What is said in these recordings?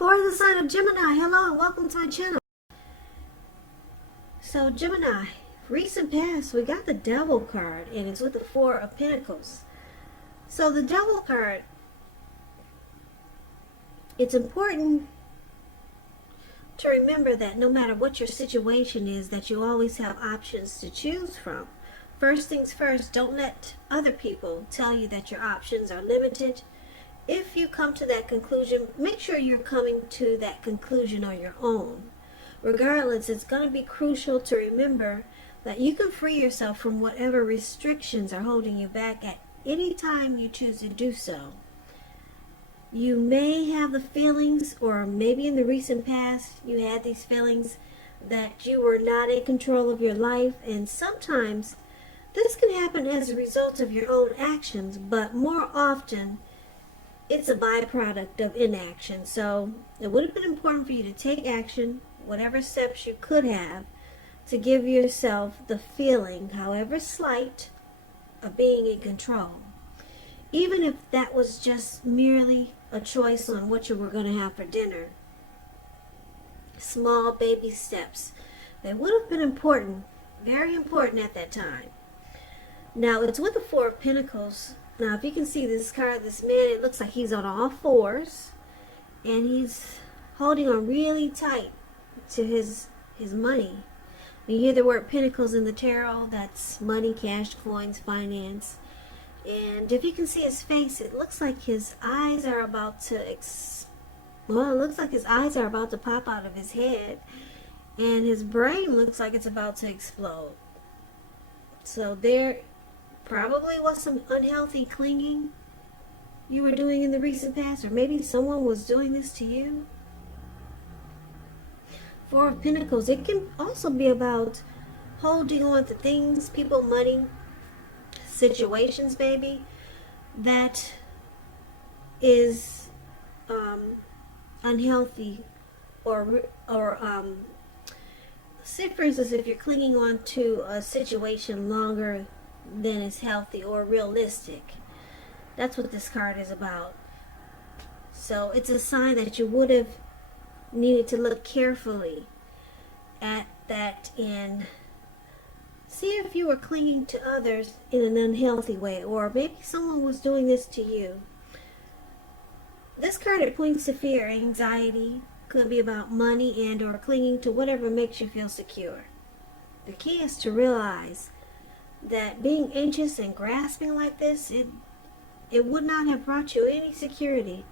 For the sign of Gemini, hello and welcome to my channel. So Gemini, recent past, we got the Devil card and it's with the Four of Pentacles. So the Devil card, it's important to remember that no matter what your situation is, that you always have options to choose from. First things first, don't let other people tell you that your options are limited. If you come to that conclusion, make sure you're coming to that conclusion on your own. Regardless, it's going to be crucial to remember that you can free yourself from whatever restrictions are holding you back at any time you choose to do so. You may have the feelings, or maybe in the recent past, you had these feelings that you were not in control of your life, and sometimes this can happen as a result of your own actions, but more often, it's a byproduct of inaction. So it would have been important for you to take action, whatever steps you could have, to give yourself the feeling, however slight, of being in control. Even if that was just merely a choice on what you were going to have for dinner. Small baby steps. They would have been important, very important at that time. Now, it's with the Four of Pentacles. Now, if you can see this card, this man, it looks like he's on all fours. And he's holding on really tight to his money. When you hear the word Pentacles in the tarot, that's money, cash, coins, finance. And if you can see his face, it looks like his eyes are about to pop out of his head. And his brain looks like it's about to explode. So there probably was some unhealthy clinging you were doing in the recent past, or maybe someone was doing this to you. Four of Pentacles, it can also be about holding on to things, people, money, situations, baby, that is unhealthy, or say for instance, if you're clinging on to a situation longer than is healthy or realistic. That's what this card is about. So it's a sign that you would have needed to look carefully at that and see if you were clinging to others in an unhealthy way, or maybe someone was doing this to you. This card, it points to fear, anxiety, could be about money and or clinging to whatever makes you feel secure. The key is to realize that being anxious and grasping like this, it would not have brought you any security.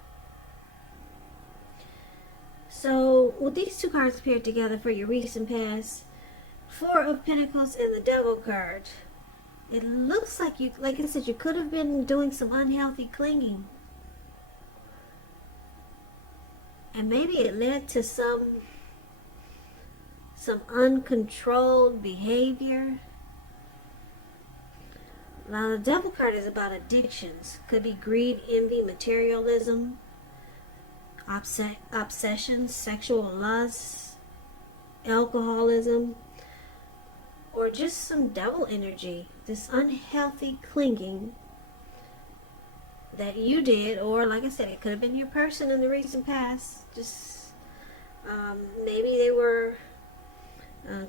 So, with these two cards paired together for your recent past, Four of Pentacles and the Devil card, it looks like you, like I said, you could have been doing some unhealthy clinging. And maybe it led to some uncontrolled behavior. Now, the Devil card is about addictions. Could be greed, envy, materialism, obsessions, sexual lust, alcoholism, or just some devil energy. This unhealthy clinging that you did, or like I said, it could have been your person in the recent past. Just maybe they were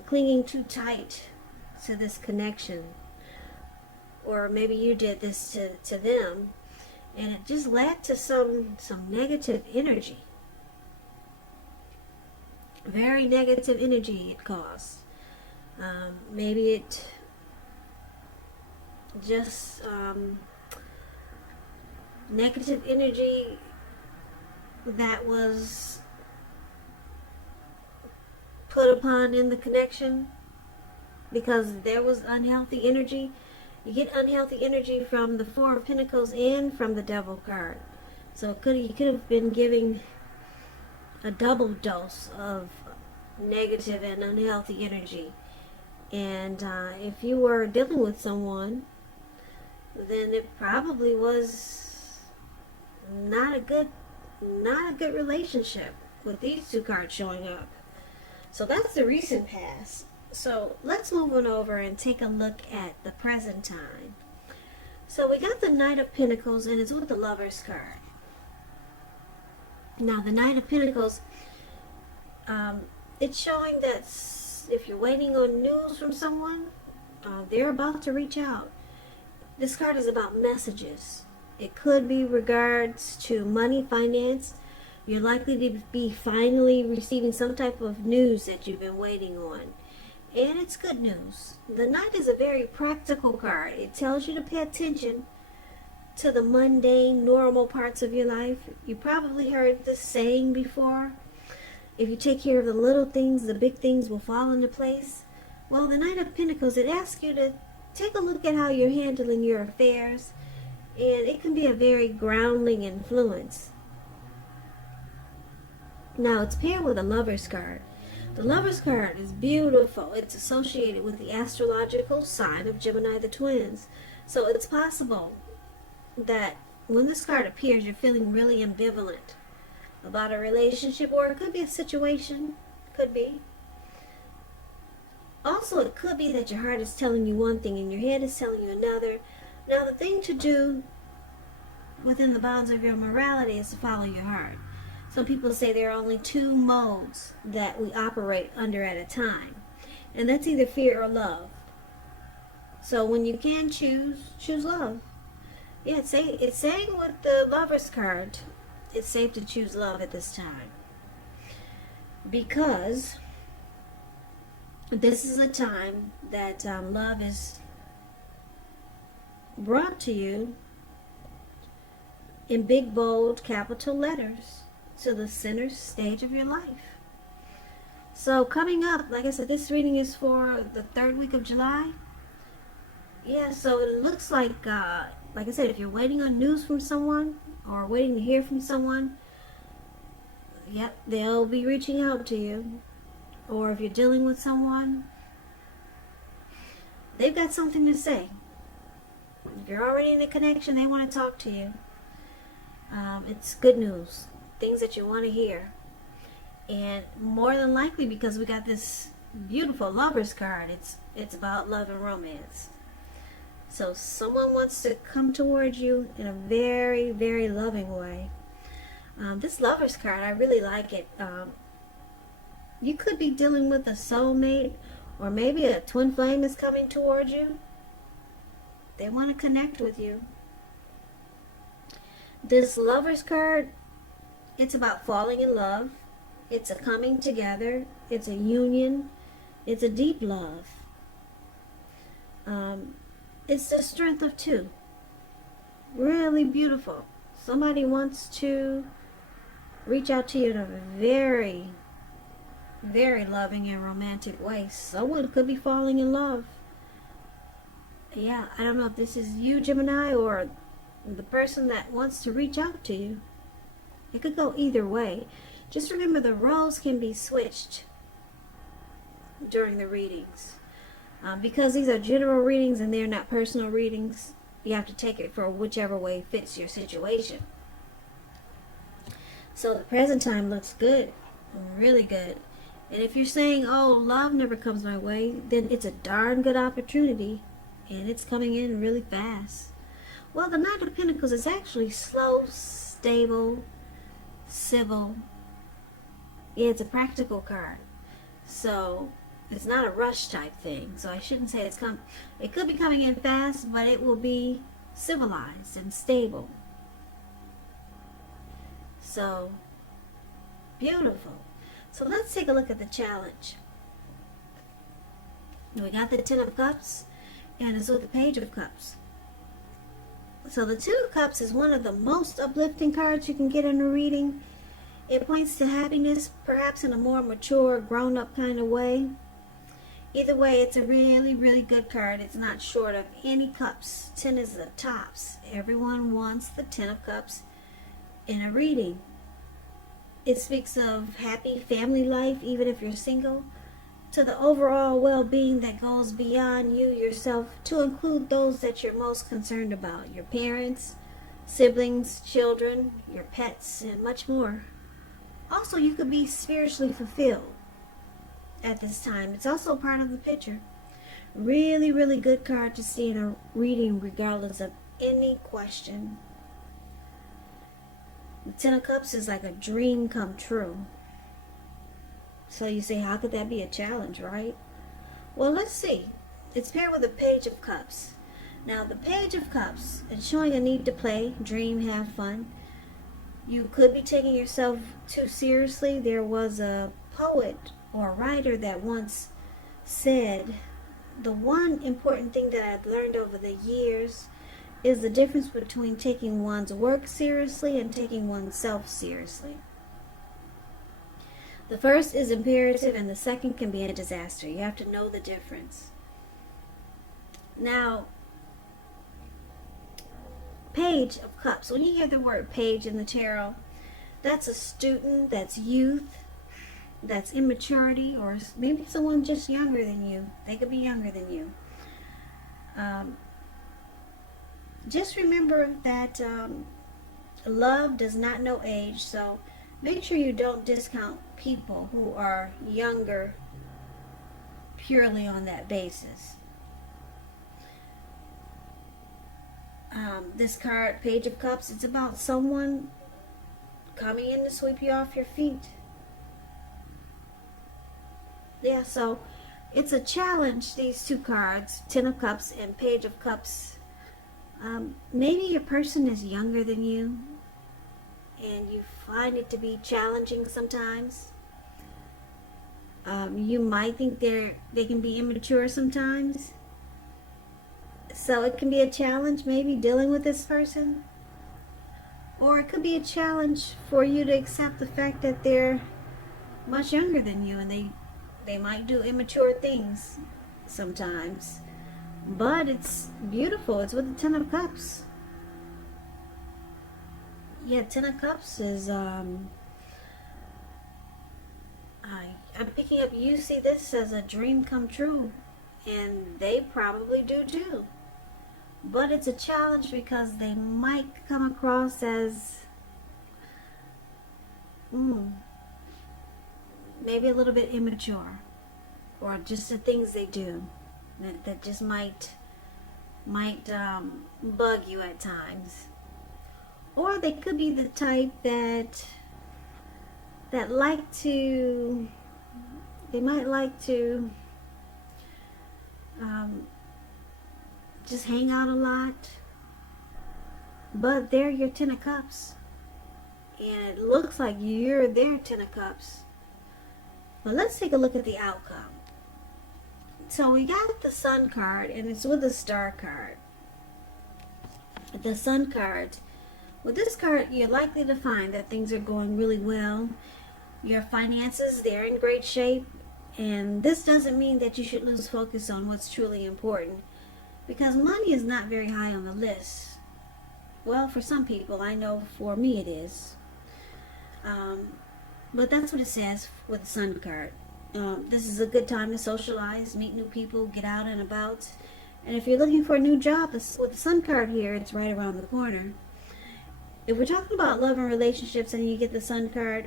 clinging too tight to this connection. Or maybe you did this to them, and it just led to some negative energy. Very negative energy it caused. Maybe it just negative energy that was put upon in the connection because there was unhealthy energy. You get unhealthy energy from the Four of Pentacles and from the Devil card. So you could have been giving a double dose of negative and unhealthy energy. And if you were dealing with someone, then it probably was not a good relationship with these two cards showing up. So that's the recent past. So let's move on over and take a look at the present time. So we got the Knight of Pentacles, and it's with the Lovers card. Now, the Knight of Pentacles, it's showing that if you're waiting on news from someone, they're about to reach out. This card is about messages. It could be regards to money, finance. You're likely to be finally receiving some type of news that you've been waiting on. And it's good news. The Knight is a very practical card. It tells you to pay attention to the mundane, normal parts of your life. You probably heard this saying before. If you take care of the little things, the big things will fall into place. Well, the Knight of Pentacles, it asks you to take a look at how you're handling your affairs. And it can be a very grounding influence. Now, it's paired with a Lover's card. The Lover's card is beautiful. It's associated with the astrological sign of Gemini the Twins. So it's possible that when this card appears, you're feeling really ambivalent about a relationship, or it could be a situation. Could be. Also, it could be that your heart is telling you one thing and your head is telling you another. Now, the thing to do within the bounds of your morality is to follow your heart. Some people say there are only two modes that we operate under at a time, and that's either fear or love. So when you can choose love. Yeah, it's saying with the Lover's card, it's safe to choose love at this time, because this is a time that love is brought to you in big, bold, capital letters to the center stage of your life. So coming up, like I said, this reading is for the 3rd week of July. Yeah, so it looks like I said, if you're waiting on news from someone or waiting to hear from someone, yep, they'll be reaching out to you. Or if you're dealing with someone, they've got something to say. If you're already in a connection, they want to talk to you. It's good news, things that you want to hear. And more than likely, because we got this beautiful Lover's card, it's about love and romance. So someone wants to come towards you in a very, very loving way. This Lover's card, I really like it. You could be dealing with a soulmate, or maybe a twin flame is coming towards you. They want to connect with you. This Lover's card, it's about falling in love. It's a coming together. It's a union. It's a deep love. It's the strength of two. Really beautiful. Somebody wants to reach out to you in a very, very loving and romantic way. Someone could be falling in love. Yeah, I don't know if this is you, Gemini, or the person that wants to reach out to you. It could go either way. Just remember, the roles can be switched during the readings. Because these are general readings and they're not personal readings, you have to take it for whichever way fits your situation. So the present time looks good, really good. And if you're saying, oh, love never comes my way, then it's a darn good opportunity, and it's coming in really fast. Well, the Knight of Pentacles is actually slow, stable, civil. Yeah, it's a practical card. So it's not a rush type thing. So I shouldn't say it could be coming in fast, but it will be civilized and stable. So beautiful. So let's take a look at the challenge. We got the Ten of Cups, and it's with the Page of Cups. So the Two of Cups is one of the most uplifting cards you can get in a reading. It points to happiness, perhaps in a more mature, grown-up kind of way. Either way, it's a really, really good card. It's not short of any cups. 10 is the tops. Everyone wants the 10 of Cups in a reading. It speaks of happy family life, even if you're single, to the overall well-being that goes beyond you yourself, to include those that you're most concerned about, your parents, siblings, children, your pets, and much more. Also, you could be spiritually fulfilled at this time. It's also part of the picture. Really, really good card to see in a reading regardless of any question. The Ten of Cups is like a dream come true. So you say, how could that be a challenge, right? Well, let's see. It's paired with the Page of Cups. Now, the Page of Cups is showing a need to play, dream, have fun. You could be taking yourself too seriously. There was a poet or a writer that once said, the one important thing that I've learned over the years is the difference between taking one's work seriously and taking oneself seriously. The first is imperative and the second can be a disaster. You have to know the difference. Now, Page of Cups. When you hear the word page in the tarot, that's a student, that's youth, that's immaturity, or maybe someone just younger than you. They could be younger than you. Just remember that love does not know age, so make sure you don't discount people who are younger purely on that basis. This card, Page of Cups, it's about someone coming in to sweep you off your feet. Yeah, so it's a challenge, these two cards, Ten of Cups and Page of Cups. Maybe your person is younger than you and you find it to be challenging sometimes. You might think they can be immature sometimes. So it can be a challenge maybe dealing with this person. Or it could be a challenge for you to accept the fact that they're much younger than you and they might do immature things sometimes. But it's beautiful. It's with the Ten of Cups. Yeah, Ten of Cups is, I'm picking up, you see this as a dream come true. And they probably do too. But it's a challenge because they might come across as maybe a little bit immature, or just the things they do that just might bug you at times. Or they could be the type that like to, they might like to just hang out a lot, but they're your Ten of Cups and it looks like you're their Ten of Cups. But let's take a look at the outcome. So we got the Sun card and it's with the Star card. The Sun card, with this card you're likely to find that things are going really well. Your finances, they're in great shape. And this doesn't mean that you should lose focus on what's truly important, because money is not very high on the list. Well, for some people, I know for me it is. But that's what it says with the Sun card. This is a good time to socialize, meet new people, get out and about. And if you're looking for a new job, with the Sun card here, it's right around the corner. If we're talking about love and relationships and you get the Sun card,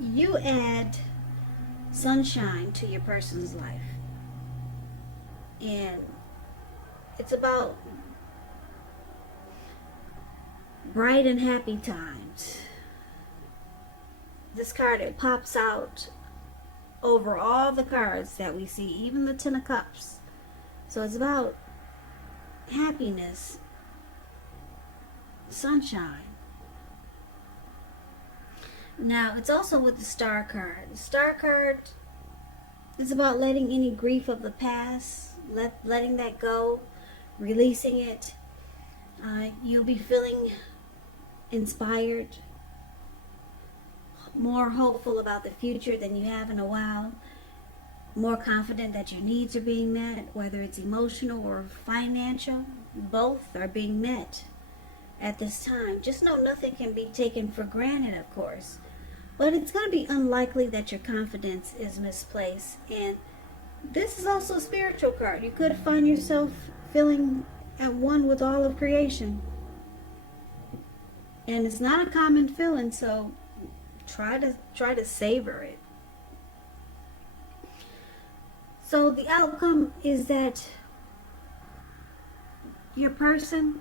you add sunshine to your person's life, and it's about bright and happy times. This card, it pops out over all the cards that we see, even the Ten of Cups. So it's about happiness, sunshine. Now, it's also with the Star card. The Star card is about letting any grief of the past, letting that go, releasing it. You'll be feeling inspired, more hopeful about the future than you have in a while, more confident that your needs are being met, whether it's emotional or financial. Both are being met at this time. Just know nothing can be taken for granted, of course, but it's going to be unlikely that your confidence is misplaced. And this is also a spiritual card. You could find yourself feeling at one with all of creation, and it's not a common feeling, so try to savor it. So the outcome is that your person,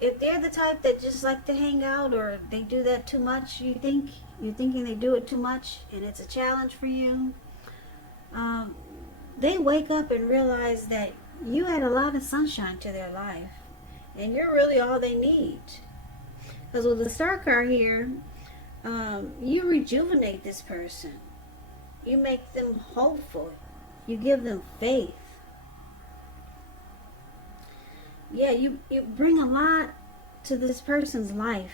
if they're the type that just like to hang out, or they do that too much, you're thinking they do it too much and it's a challenge for you, um, they wake up and realize that you add a lot of sunshine to their life and you're really all they need. Because with the star card here, you rejuvenate this person. You make them hopeful. You give them faith. Yeah, you bring a lot to this person's life.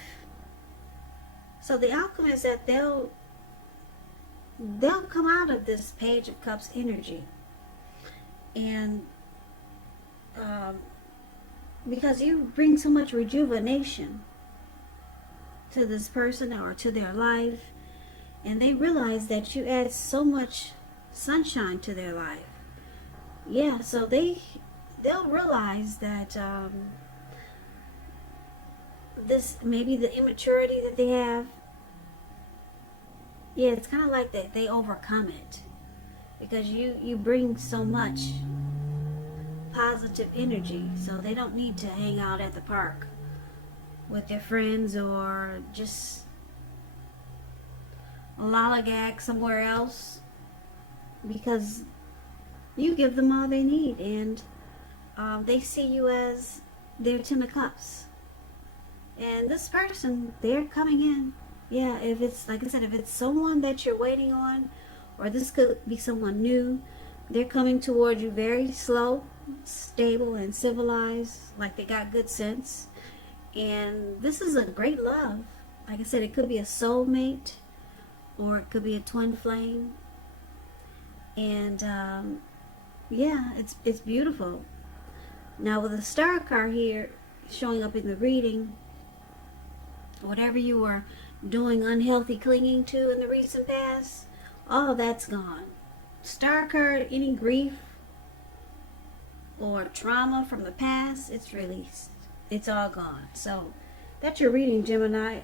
So the outcome is that they'll come out of this Page of Cups energy. And because you bring so much rejuvenation to this person or to their life, and they realize that you add so much sunshine to their life. Yeah, so they'll realize that this, maybe the immaturity that they have, yeah, it's kind of like that they overcome it because you bring so much positive energy, so they don't need to hang out at the park with their friends or just lollygag somewhere else, because you give them all they need, and they see you as their 10 of cups. And this person, they're coming in. Yeah, if it's, like I said, if it's someone that you're waiting on, or this could be someone new, they're coming towards you very slow, stable, and civilized, like they got good sense. And this is a great love. Like I said, it could be a soulmate, or it could be a twin flame. And yeah, it's beautiful. Now with the star card here showing up in the reading, whatever you were doing unhealthy clinging to in the recent past, all that's gone. Star card, any grief or trauma from the past, it's released. It's all gone. So that's your reading, Gemini.